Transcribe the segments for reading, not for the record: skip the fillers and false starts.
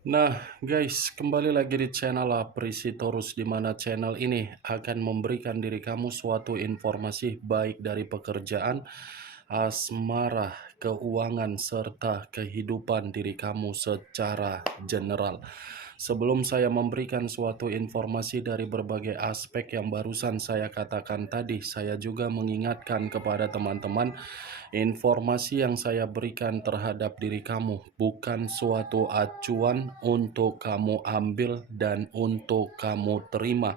Nah, guys, kembali lagi di channel Aprisi Torus, di mana channel ini akan memberikan diri kamu suatu informasi baik dari pekerjaan, asmara, keuangan, serta kehidupan diri kamu secara general. Sebelum saya memberikan suatu informasi dari berbagai aspek yang barusan saya katakan tadi, saya juga mengingatkan kepada teman-teman, informasi yang saya berikan terhadap diri kamu bukan suatu acuan untuk kamu ambil dan untuk kamu terima.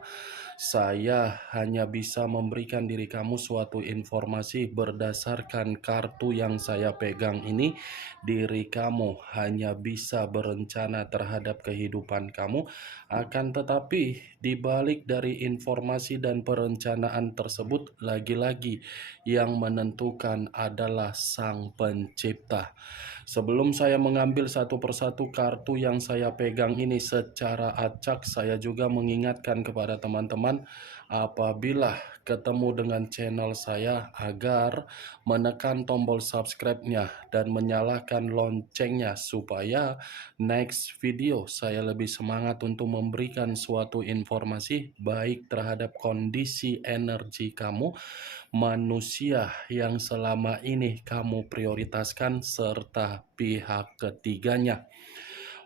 Saya hanya bisa memberikan diri kamu suatu informasi berdasarkan kartu yang saya pegang ini. Diri kamu hanya bisa berencana terhadap kehidupan kamu, akan tetapi di balik dari informasi dan perencanaan tersebut, lagi-lagi yang menentukan adalah Sang Pencipta. Sebelum saya mengambil satu persatu kartu yang saya pegang ini secara acak, saya juga mengingatkan kepada teman-teman apabila ketemu dengan channel saya agar menekan tombol subscribe-nya dan menyalakan loncengnya supaya next video saya lebih semangat untuk memberikan suatu informasi baik terhadap kondisi energi kamu, manusia yang selama ini kamu prioritaskan, serta pihak ketiganya.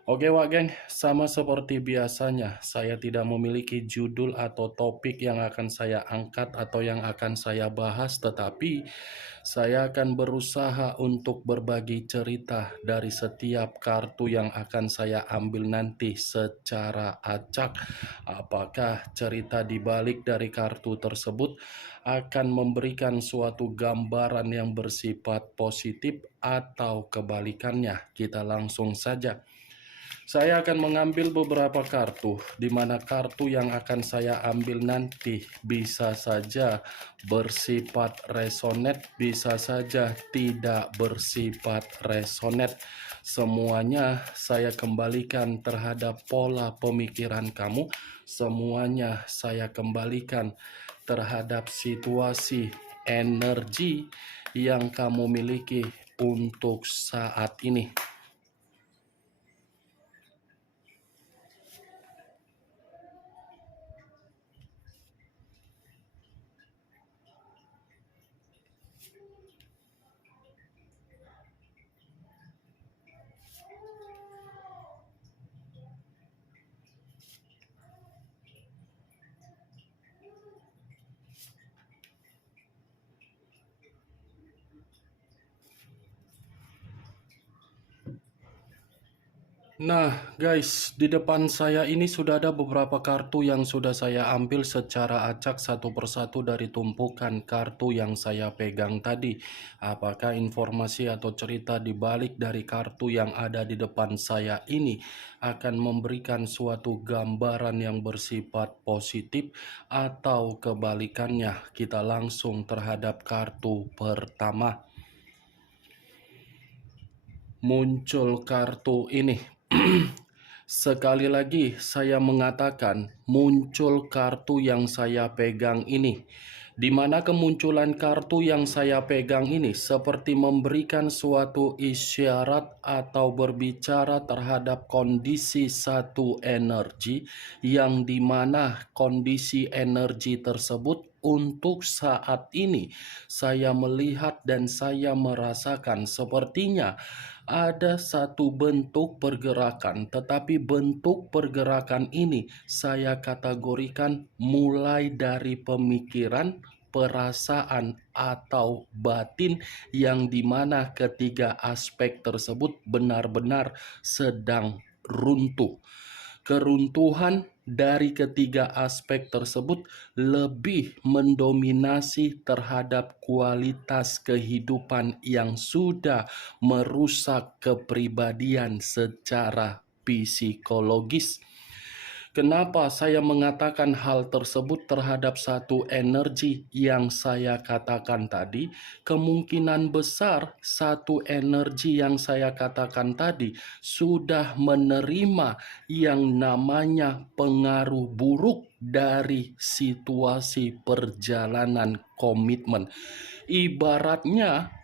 Oke Wak Geng, sama seperti biasanya, saya tidak memiliki judul atau topik yang akan saya angkat atau yang akan saya bahas, tetapi saya akan berusaha untuk berbagi cerita dari setiap kartu yang akan saya ambil nanti secara acak. Apakah cerita di balik dari kartu tersebut akan memberikan suatu gambaran yang bersifat positif atau kebalikannya? Kita langsung saja. Saya akan mengambil beberapa kartu, di mana kartu yang akan saya ambil nanti bisa saja bersifat resonate, bisa saja tidak bersifat resonate. Semuanya saya kembalikan terhadap pola pemikiran kamu, semuanya saya kembalikan terhadap situasi energi yang kamu miliki untuk saat ini. Nah guys, di depan saya ini sudah ada beberapa kartu yang sudah saya ambil secara acak satu persatu dari tumpukan kartu yang saya pegang tadi. Apakah informasi atau cerita di balik dari kartu yang ada di depan saya ini akan memberikan suatu gambaran yang bersifat positif atau kebalikannya? Kita langsung terhadap kartu pertama. Muncul kartu ini. Sekali lagi saya mengatakan muncul kartu yang saya pegang ini, di mana kemunculan kartu yang saya pegang ini seperti memberikan suatu isyarat atau berbicara terhadap kondisi satu energi, yang dimana kondisi energi tersebut untuk saat ini saya melihat dan saya merasakan sepertinya ada satu bentuk pergerakan, tetapi bentuk pergerakan ini saya kategorikan mulai dari pemikiran, perasaan, atau batin, yang dimana ketiga aspek tersebut benar-benar sedang runtuh. Keruntuhan dari ketiga aspek tersebut lebih mendominasi terhadap kualitas kehidupan yang sudah merusak kepribadian secara psikologis. Kenapa saya mengatakan hal tersebut terhadap satu energi yang saya katakan tadi? Kemungkinan besar satu energi yang saya katakan tadi sudah menerima yang namanya pengaruh buruk dari situasi perjalanan komitmen. Ibaratnya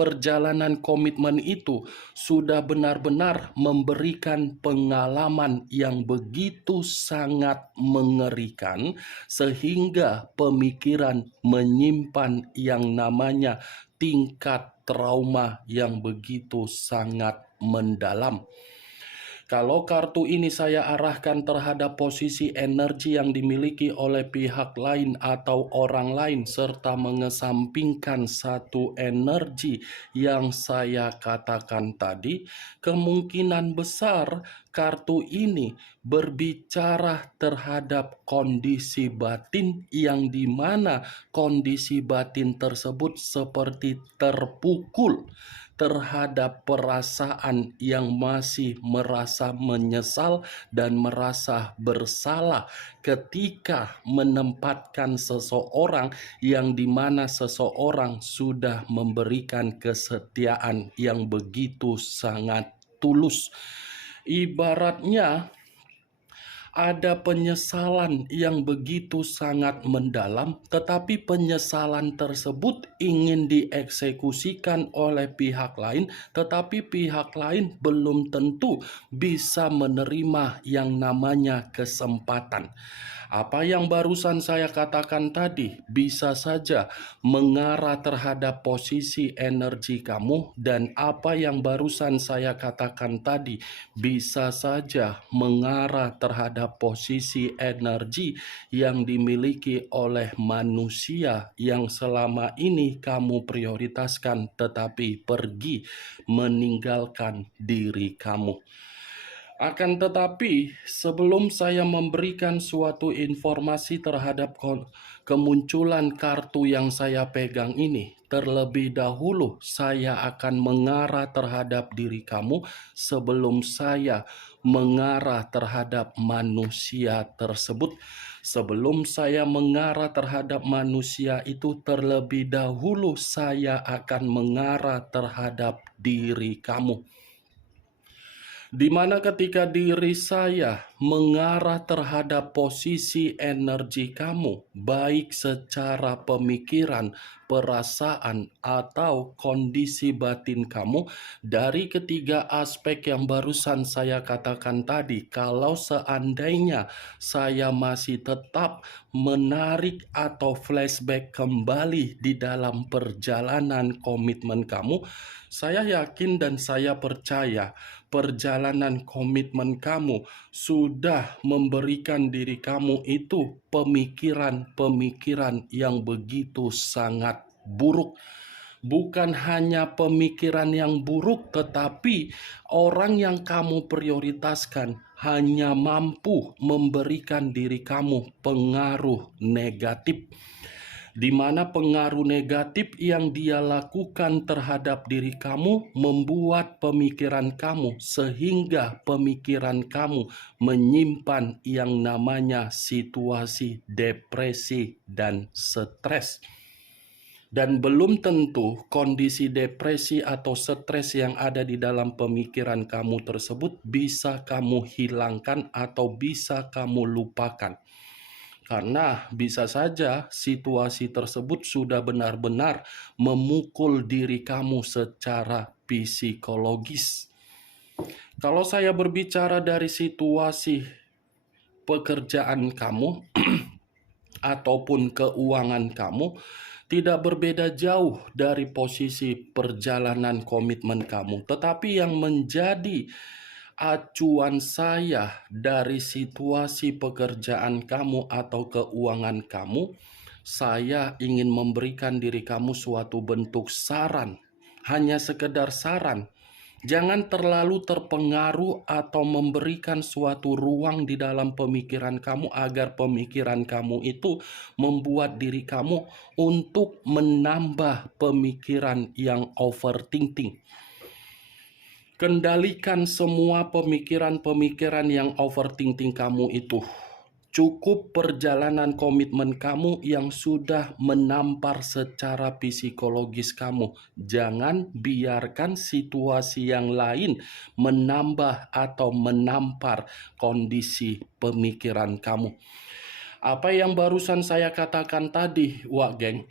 perjalanan komitmen itu sudah benar-benar memberikan pengalaman yang begitu sangat mengerikan, sehingga pemikiran menyimpan yang namanya tingkat trauma yang begitu sangat mendalam. Kalau kartu ini saya arahkan terhadap posisi energi yang dimiliki oleh pihak lain atau orang lain, serta mengesampingkan satu energi yang saya katakan tadi, kemungkinan besar kartu ini berbicara terhadap kondisi batin, yang dimana kondisi batin tersebut seperti terpukul terhadap perasaan yang masih merasa menyesal dan merasa bersalah ketika menempatkan seseorang yang dimana seseorang sudah memberikan kesetiaan yang begitu sangat tulus. Ibaratnya ada penyesalan yang begitu sangat mendalam, tetapi penyesalan tersebut ingin dieksekusikan oleh pihak lain, tetapi pihak lain belum tentu bisa menerima yang namanya kesempatan. Apa yang barusan saya katakan tadi bisa saja mengarah terhadap posisi energi kamu, dan apa yang barusan saya katakan tadi bisa saja mengarah terhadap posisi energi yang dimiliki oleh manusia yang selama ini kamu prioritaskan tetapi pergi meninggalkan diri kamu. Akan tetapi, sebelum saya memberikan suatu informasi terhadap kemunculan kartu yang saya pegang ini, terlebih dahulu saya akan mengarah terhadap diri kamu sebelum saya mengarah terhadap manusia tersebut. Sebelum saya mengarah terhadap manusia itu, terlebih dahulu saya akan mengarah terhadap diri kamu. Di mana ketika diri saya mengarah terhadap posisi energi kamu, baik secara pemikiran, perasaan, atau kondisi batin kamu, dari ketiga aspek yang barusan saya katakan tadi, kalau seandainya saya masih tetap menarik atau flashback kembali di dalam perjalanan komitmen kamu, saya yakin dan saya percaya perjalanan komitmen kamu sudah memberikan diri kamu itu pemikiran-pemikiran yang begitu sangat buruk. Bukan hanya pemikiran yang buruk, tetapi orang yang kamu prioritaskan hanya mampu memberikan diri kamu pengaruh negatif, di mana pengaruh negatif yang dia lakukan terhadap diri kamu membuat pemikiran kamu, sehingga pemikiran kamu menyimpan yang namanya situasi depresi dan stres. Dan belum tentu kondisi depresi atau stres yang ada di dalam pemikiran kamu tersebut bisa kamu hilangkan atau bisa kamu lupakan. Karena bisa saja situasi tersebut sudah benar-benar memukul diri kamu secara psikologis. Kalau saya berbicara dari situasi pekerjaan kamu ataupun keuangan kamu, tidak berbeda jauh dari posisi perjalanan komitmen kamu. Tetapi yang menjadi acuan saya dari situasi pekerjaan kamu atau keuangan kamu, saya ingin memberikan diri kamu suatu bentuk saran. Hanya sekedar saran. Jangan terlalu terpengaruh atau memberikan suatu ruang di dalam pemikiran kamu agar pemikiran kamu itu membuat diri kamu untuk menambah pemikiran yang overthinking. Kendalikan semua pemikiran-pemikiran yang overthinking kamu itu. Cukup perjalanan komitmen kamu yang sudah menampar secara psikologis kamu. Jangan biarkan situasi yang lain menambah atau menampar kondisi pemikiran kamu. Apa yang barusan saya katakan tadi, Wak Geng,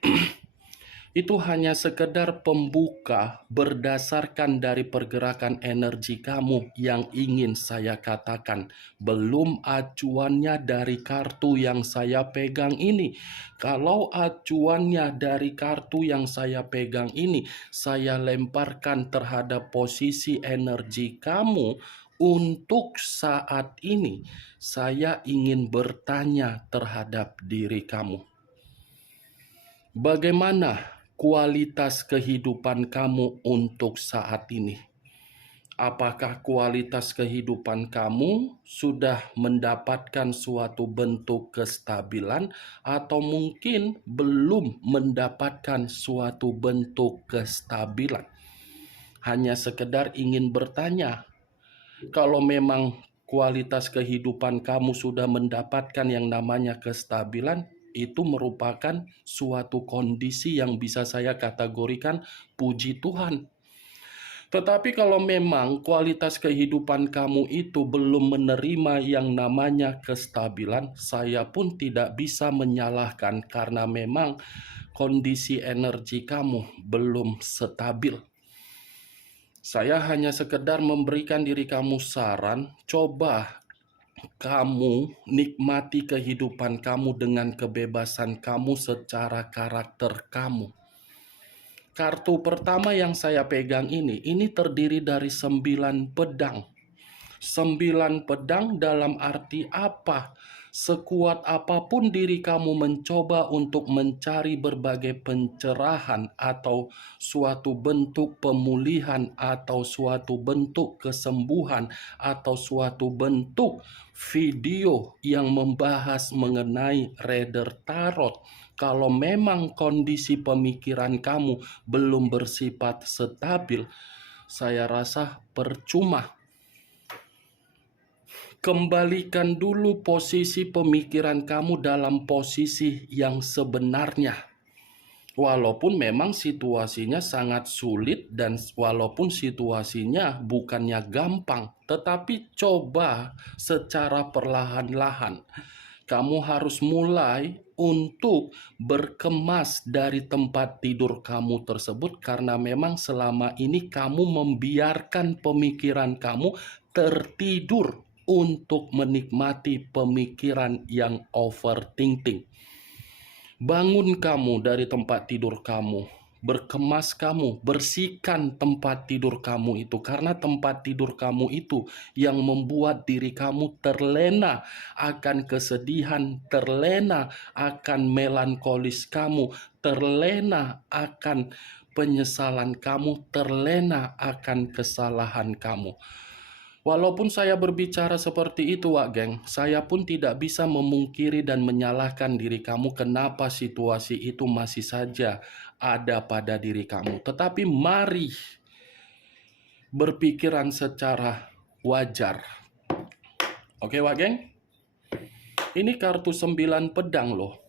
Itu hanya sekedar pembuka berdasarkan dari pergerakan energi kamu yang ingin saya katakan. Belum acuannya dari kartu yang saya pegang ini. Kalau acuannya dari kartu yang saya pegang ini, saya lemparkan terhadap posisi energi kamu. Untuk saat ini, saya ingin bertanya terhadap diri kamu. Bagaimana kualitas kehidupan kamu untuk saat ini? Apakah kualitas kehidupan kamu sudah mendapatkan suatu bentuk kestabilan, atau mungkin belum mendapatkan suatu bentuk kestabilan? Hanya sekedar ingin bertanya, kalau memang kualitas kehidupan kamu sudah mendapatkan yang namanya kestabilan, itu merupakan suatu kondisi yang bisa saya kategorikan puji Tuhan. Tetapi kalau memang kualitas kehidupan kamu itu belum menerima yang namanya kestabilan, saya pun tidak bisa menyalahkan karena memang kondisi energi kamu belum stabil. Saya hanya sekedar memberikan diri kamu saran, coba kamu nikmati kehidupan kamu dengan kebebasan kamu secara karakter kamu. Kartu pertama yang saya pegang ini terdiri dari 9 pedang. 9 pedang dalam arti apa? Sekuat apapun diri kamu mencoba untuk mencari berbagai pencerahan atau suatu bentuk pemulihan atau suatu bentuk kesembuhan atau suatu bentuk video yang membahas mengenai Rider Tarot, kalau memang kondisi pemikiran kamu belum bersifat stabil, saya rasa percuma. Kembalikan dulu posisi pemikiran kamu dalam posisi yang sebenarnya. Walaupun memang situasinya sangat sulit dan walaupun situasinya bukannya gampang, tetapi coba secara perlahan-lahan. Kamu harus mulai untuk berkemas dari tempat tidur kamu tersebut, karena memang selama ini kamu membiarkan pemikiran kamu tertidur untuk menikmati pemikiran yang overthinking. Bangun kamu dari tempat tidur kamu, berkemas kamu, bersihkan tempat tidur kamu itu, karena tempat tidur kamu itu yang membuat diri kamu terlena akan kesedihan, terlena akan melankolis kamu, terlena akan penyesalan kamu, terlena akan kesalahan kamu. Walaupun saya berbicara seperti itu, Wak Geng, saya pun tidak bisa memungkiri dan menyalahkan diri kamu kenapa situasi itu masih saja ada pada diri kamu. Tetapi mari berpikiran secara wajar. Oke, Wak Geng? Ini kartu 9 pedang loh.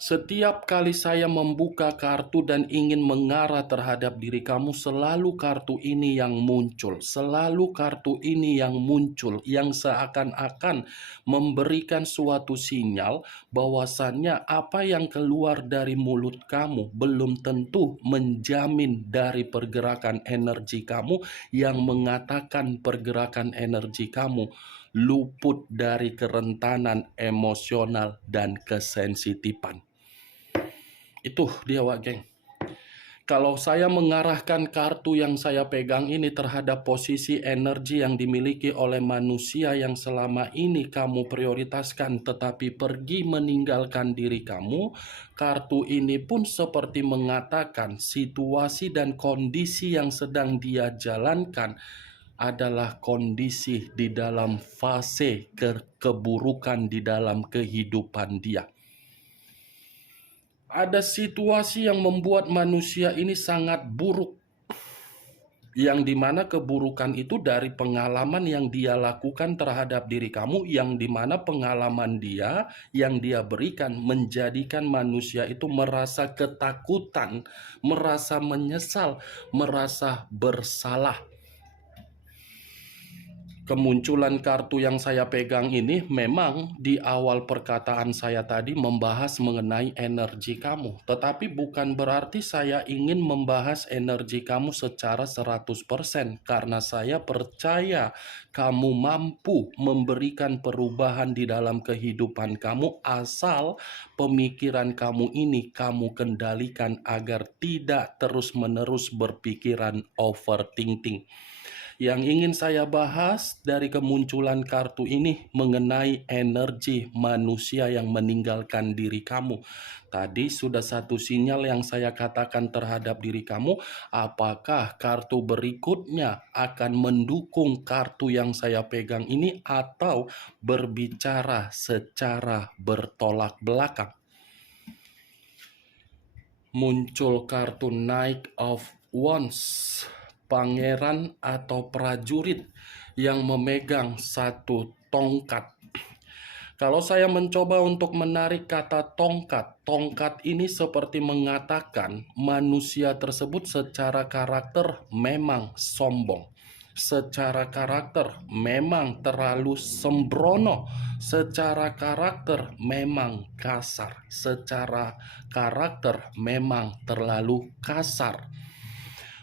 Setiap kali saya membuka kartu dan ingin mengarah terhadap diri kamu, selalu kartu ini yang muncul. Selalu kartu ini yang muncul, yang seakan-akan memberikan suatu sinyal bahwasannya apa yang keluar dari mulut kamu belum tentu menjamin dari pergerakan energi kamu, yang mengatakan pergerakan energi kamu luput dari kerentanan emosional dan kesensitifan. Itu dia, Wak Geng. Kalau saya mengarahkan kartu yang saya pegang ini terhadap posisi energi yang dimiliki oleh manusia yang selama ini kamu prioritaskan tetapi pergi meninggalkan diri kamu, kartu ini pun seperti mengatakan situasi dan kondisi yang sedang dia jalankan adalah kondisi di dalam fase keburukan di dalam kehidupan dia. Ada situasi yang membuat manusia ini sangat buruk, yang dimana keburukan itu dari pengalaman yang dia lakukan terhadap diri kamu, yang dimana pengalaman dia yang dia berikan menjadikan manusia itu merasa ketakutan, merasa menyesal, merasa bersalah. Kemunculan kartu yang saya pegang ini memang di awal perkataan saya tadi membahas mengenai energi kamu. Tetapi bukan berarti saya ingin membahas energi kamu secara 100%. Karena saya percaya kamu mampu memberikan perubahan di dalam kehidupan kamu asal pemikiran kamu ini kamu kendalikan agar tidak terus-menerus berpikiran overthinking. Yang ingin saya bahas dari kemunculan kartu ini mengenai energi manusia yang meninggalkan diri kamu. Tadi sudah satu sinyal yang saya katakan terhadap diri kamu. Apakah kartu berikutnya akan mendukung kartu yang saya pegang ini atau berbicara secara bertolak belakang? Muncul kartu Knight of Wands, pangeran atau prajurit yang memegang satu tongkat. Kalau saya mencoba untuk menarik kata tongkat, tongkat ini seperti mengatakan manusia tersebut secara karakter memang sombong. Secara karakter memang terlalu sembrono. Secara karakter memang kasar. Secara karakter memang terlalu kasar.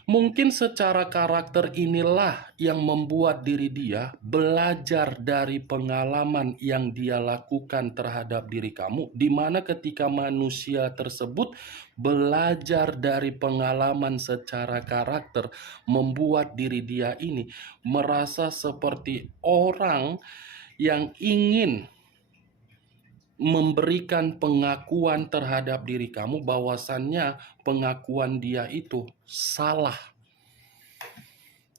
Mungkin secara karakter inilah yang membuat diri dia belajar dari pengalaman yang dia lakukan terhadap diri kamu, di mana ketika manusia tersebut belajar dari pengalaman secara karakter, membuat diri dia ini merasa seperti orang yang ingin memberikan pengakuan terhadap diri kamu bahwasannya pengakuan dia itu salah.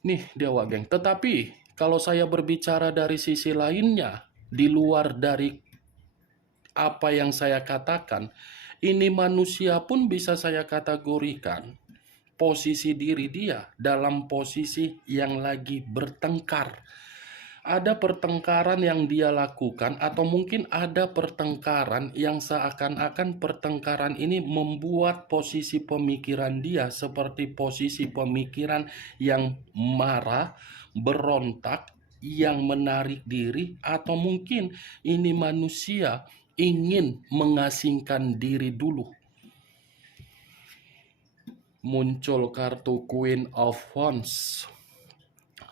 Nih Dewa Geng. Tetapi kalau saya berbicara dari sisi lainnya, di luar dari apa yang saya katakan, ini manusia pun bisa saya kategorikan posisi diri dia dalam posisi yang lagi bertengkar. Ada pertengkaran yang dia lakukan atau mungkin ada pertengkaran yang seakan-akan pertengkaran ini membuat posisi pemikiran dia seperti posisi pemikiran yang marah, berontak, yang menarik diri, atau mungkin ini manusia ingin mengasingkan diri dulu. Muncul kartu Queen of Wands,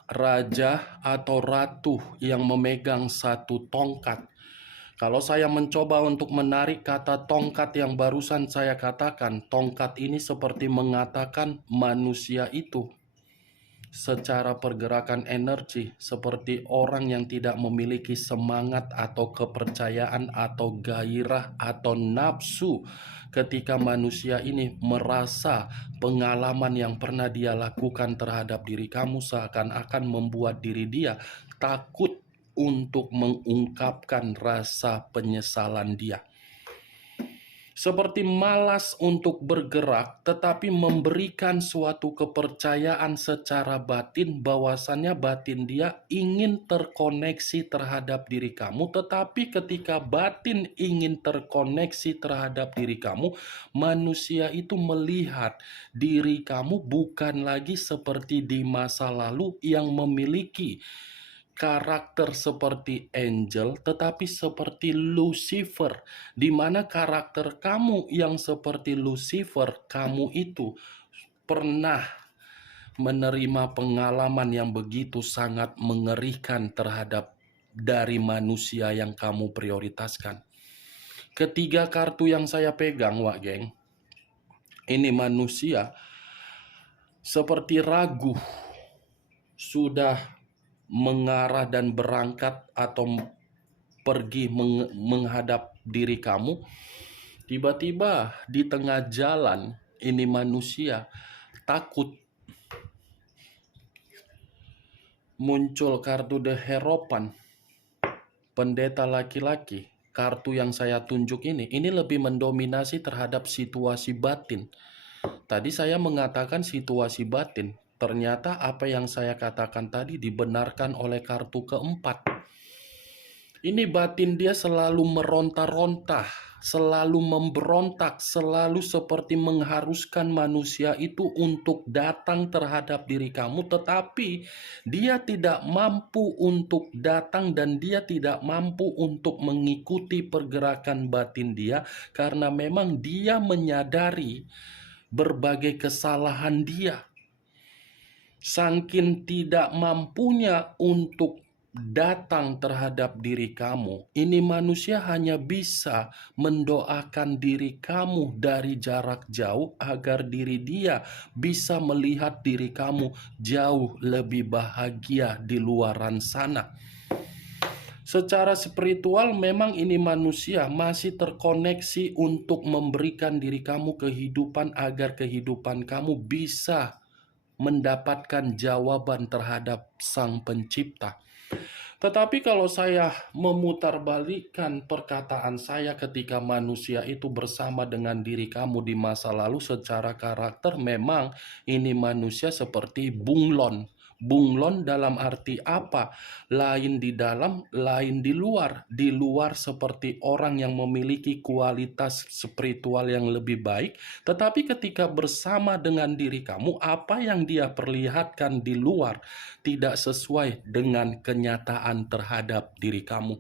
raja atau ratu yang memegang satu tongkat. Kalau saya mencoba untuk menarik kata tongkat yang barusan saya katakan, tongkat ini seperti mengatakan manusia itu secara pergerakan energi seperti orang yang tidak memiliki semangat atau kepercayaan atau gairah atau nafsu ketika manusia ini merasa pengalaman yang pernah dia lakukan terhadap diri kamu seakan-akan membuat diri dia takut untuk mengungkapkan rasa penyesalan dia. Seperti malas untuk bergerak, tetapi memberikan suatu kepercayaan secara batin bahwasannya batin dia ingin terkoneksi terhadap diri kamu. Tetapi ketika batin ingin terkoneksi terhadap diri kamu, manusia itu melihat diri kamu bukan lagi seperti di masa lalu yang memiliki karakter seperti angel, tetapi seperti Lucifer, di mana karakter kamu yang seperti Lucifer, kamu itu pernah menerima pengalaman yang begitu sangat mengerikan terhadap dari manusia yang kamu prioritaskan. Ketiga kartu yang saya pegang, Wak Geng, ini manusia seperti ragu, sudah mengarah dan berangkat atau pergi menghadap diri kamu, tiba-tiba di tengah jalan ini manusia takut. Muncul kartu The Hierophant, pendeta laki-laki. Kartu yang saya tunjuk ini lebih mendominasi terhadap situasi batin. Tadi saya mengatakan situasi batin. Ternyata apa yang saya katakan tadi dibenarkan oleh kartu keempat. Ini batin dia selalu meronta-ronta, selalu memberontak, selalu seperti mengharuskan manusia itu untuk datang terhadap diri kamu, tetapi dia tidak mampu untuk datang dan dia tidak mampu untuk mengikuti pergerakan batin dia karena memang dia menyadari berbagai kesalahan dia. Saking tidak mampunya untuk datang terhadap diri kamu, ini manusia hanya bisa mendoakan diri kamu dari jarak jauh agar diri dia bisa melihat diri kamu jauh lebih bahagia di luaran sana. Secara spiritual memang ini manusia masih terkoneksi untuk memberikan diri kamu kehidupan agar kehidupan kamu bisa mendapatkan jawaban terhadap Sang Pencipta. Tetapi kalau saya memutarbalikkan perkataan saya ketika manusia itu bersama dengan diri kamu di masa lalu secara karakter, memang ini manusia seperti bunglon. Bunglon dalam arti apa? Lain di dalam, lain di luar. Di luar seperti orang yang memiliki kualitas spiritual yang lebih baik, tetapi ketika bersama dengan diri kamu, apa yang dia perlihatkan di luar tidak sesuai dengan kenyataan terhadap diri kamu.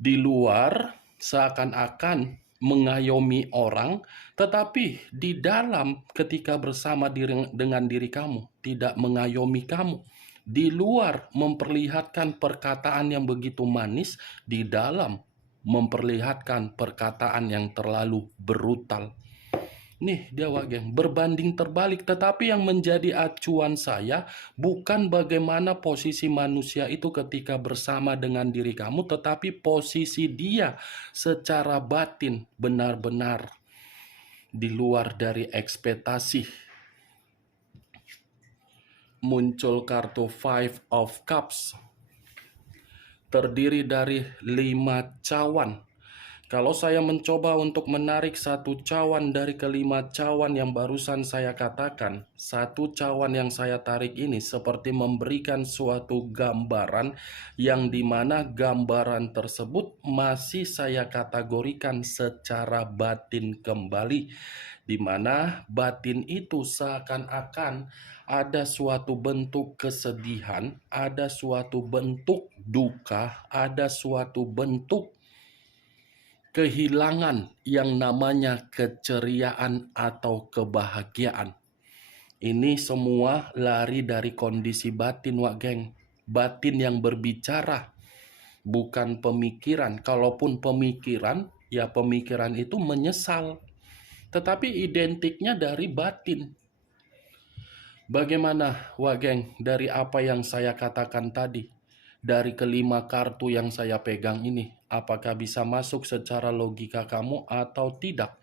Di luar seakan-akan mengayomi orang, tetapi di dalam ketika bersama dengan diri kamu tidak mengayomi kamu. Di luar memperlihatkan perkataan yang begitu manis, di dalam memperlihatkan perkataan yang terlalu brutal. Nih dia geng, berbanding terbalik. Tetapi yang menjadi acuan saya bukan bagaimana posisi manusia itu ketika bersama dengan diri kamu, tetapi posisi dia secara batin benar-benar di luar dari ekspektasi. Muncul kartu Five of Cups, terdiri dari 5 cawan. Kalau saya mencoba untuk menarik satu cawan dari kelima cawan yang barusan saya katakan, satu cawan yang saya tarik ini seperti memberikan suatu gambaran yang dimana gambaran tersebut masih saya kategorikan secara batin kembali, dimana batin itu seakan-akan ada suatu bentuk kesedihan, ada suatu bentuk duka, ada suatu bentuk kehilangan yang namanya keceriaan atau kebahagiaan. Ini semua lari dari kondisi batin, geng. Batin yang berbicara, bukan pemikiran. Kalaupun pemikiran, ya pemikiran itu menyesal. Tetapi identiknya dari batin. Bagaimana, geng, dari apa yang saya katakan tadi? Dari kelima kartu yang saya pegang ini, apakah bisa masuk secara logika kamu atau tidak?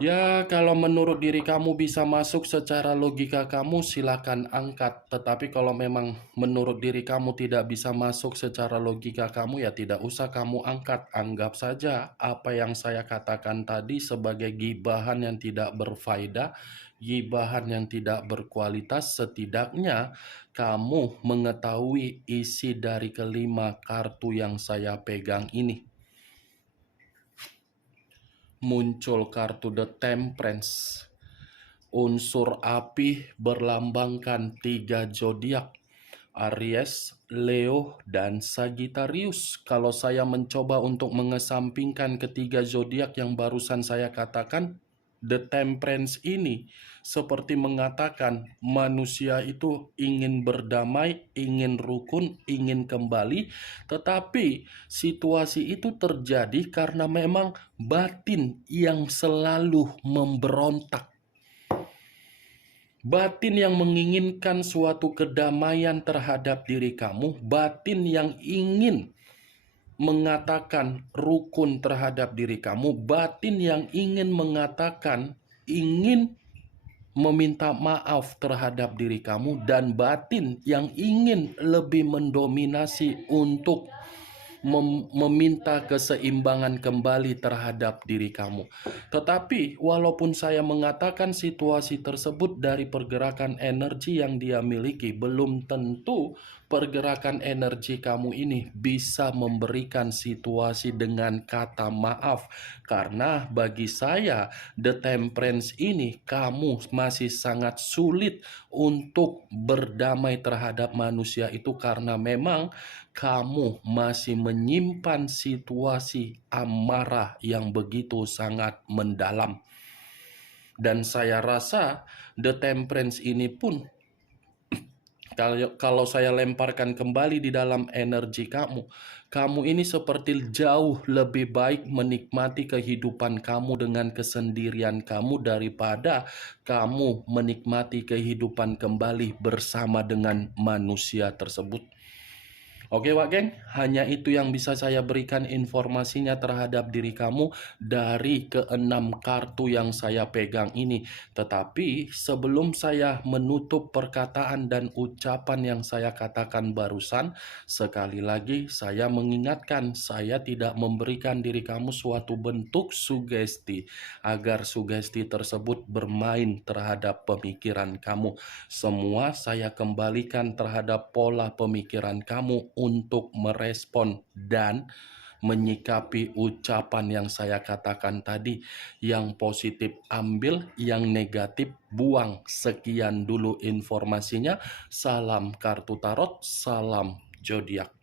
Ya, kalau menurut diri kamu bisa masuk secara logika kamu, silakan angkat. Tetapi kalau memang menurut diri kamu tidak bisa masuk secara logika kamu, ya tidak usah kamu angkat. Anggap saja apa yang saya katakan tadi sebagai gibahan yang tidak berfaedah, gibahan yang tidak berkualitas. Setidaknya kamu mengetahui isi dari kelima kartu yang saya pegang ini. Muncul kartu The Temperance. Unsur api berlambangkan 3 zodiak, Aries, Leo, dan Sagittarius. Kalau saya mencoba untuk mengesampingkan ketiga zodiak yang barusan saya katakan, The Temperance ini seperti mengatakan manusia itu ingin berdamai, ingin rukun, ingin kembali, tetapi situasi itu terjadi karena memang batin yang selalu memberontak. Batin yang menginginkan suatu kedamaian terhadap diri kamu, batin yang ingin mengatakan rukun terhadap diri kamu, batin yang ingin mengatakan, ingin meminta maaf terhadap diri kamu, dan batin yang ingin lebih mendominasi untuk meminta keseimbangan kembali terhadap diri kamu. Tetapi walaupun saya mengatakan situasi tersebut dari pergerakan energi yang dia miliki, belum tentu pergerakan energi kamu ini bisa memberikan situasi dengan kata maaf. Karena bagi saya, The Temperance ini kamu masih sangat sulit untuk berdamai terhadap manusia itu karena memang kamu masih menyimpan situasi amarah yang begitu sangat mendalam. Dan saya rasa The Temperance ini pun kalau saya lemparkan kembali di dalam energi kamu, kamu ini seperti jauh lebih baik menikmati kehidupan kamu dengan kesendirian kamu daripada kamu menikmati kehidupan kembali bersama dengan manusia tersebut. Oke Wak Geng, hanya itu yang bisa saya berikan informasinya terhadap diri kamu dari keenam kartu yang saya pegang ini. Tetapi sebelum saya menutup perkataan dan ucapan yang saya katakan barusan, sekali lagi saya mengingatkan saya tidak memberikan diri kamu suatu bentuk sugesti agar sugesti tersebut bermain terhadap pemikiran kamu. Semua saya kembalikan terhadap pola pemikiran kamu untuk merespon dan menyikapi ucapan yang saya katakan tadi. Yang positif ambil, yang negatif buang. Sekian dulu informasinya. Salam kartu tarot, salam zodiak.